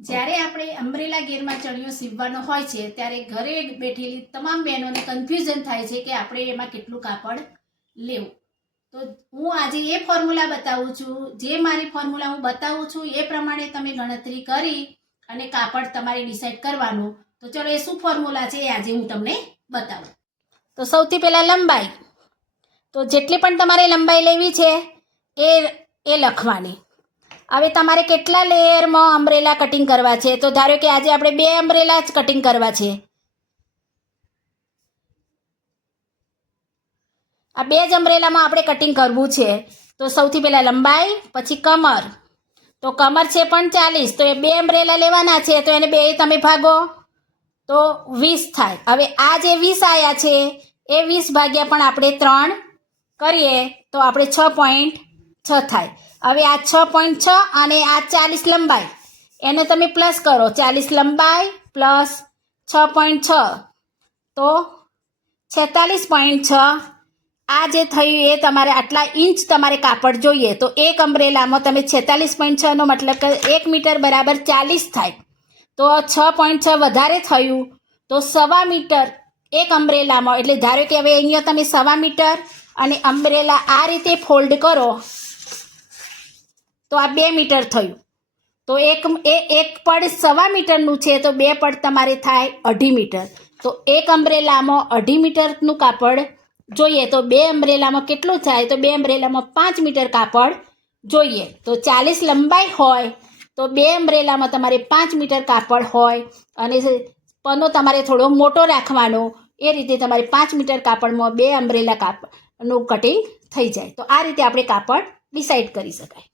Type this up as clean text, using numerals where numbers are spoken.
જ્યારે આપણે અમ્બ્રેલા ઘેરમાં ચણિયો સીવવાનો હોય છે ત્યારે ઘરે બેઠેલી તમામ બહેનોને કન્ફ્યુઝન થાય છે કે આપણે એમાં કેટલું કાપડ લેવું. તો હું આજે એ ફોર્મ્યુલા બતાવું છું. જે મારી ફોર્મ્યુલા હું બતાવું છું એ પ્રમાણે તમે ગણતરી કરી અને કાપડ તમારે ડિસાઈડ કરવાનું. તો ચલો એ શું ફોર્મ્યુલા છે એ આજે હું તમને બતાવું. તો સૌથી પહેલાં લંબાઈ. તો જેટલી પણ તમારે લંબાઈ લેવી છે એ લખવાની. હવે તમારે કેટલા લેયરમાં અમ્બ્રેલા કટિંગ કરવા છે? તો ધારો કે આજે આપણે 2 અમ્બ્રેલા જ કટિંગ કરવા છે. આ 2 જ અમ્બ્રેલામાં આપણે કટિંગ કરવું છે. તો સૌથી પહેલાં લંબાઈ, પછી કમર. તો કમર છે 45, તો એ 2 અમ્બ્રેલા લેવાના છે. તો એને 2 તમે ભાગો તો 20 થાય. હવે આ જે 20 આવ્યા છે એ 20 ભાગ્યા પણ આપણે 3 કરીએ તો આપણે 6.6 થાય. હવે આ 6.6 અને આ 40 લંબાઈ એને તમે પ્લસ કરો. 40 લંબાઈ પ્લસ 6.6 તો 46.6. આ જે થયું એ તમારે આટલા ઇંચ તમારે કાપડ જોઈએ. તો એક અમ્બ્રેલામાં તમે 46.6 નો મતલબ કે 1 મીટર બરાબર 40 થાય. તો 6.6 વધારે થયું તો 1.25 મીટર એક અમ્બ્રેલામાં. એટલે ધારો કે હવે અહીંયા તમે 1.25 મીટર અને અમ્બ્રેલા આ રીતે ફોલ્ડ કરો તો આ 2 મીટર થયું. તો એક પડ 1.25 મીટરનું છે તો 2 પડ તમારે થાય 2.5 મીટર. તો એક અમ્બ્રેલામાં 2.5 મીટરનું કાપડ જોઈએ. તો 2 અમ્બ્રેલામાં કેટલું થાય? તો 2 અમ્બ્રેલામાં 5 મીટર કાપડ જોઈએ. તો 40 લંબાઈ હોય તો 2 અમ્બ્રેલામાં તમારે 5 મીટર કાપડ હોય અને પનો તમારે થોડો મોટો રાખવાનો. એ રીતે તમારે 5 મીટર કાપડમાં 2 અમ્બ્રેલા કાપડનું કટિંગ થઈ જાય. તો આ રીતે આપણે કાપડ ડિસાઈડ કરી શકાય.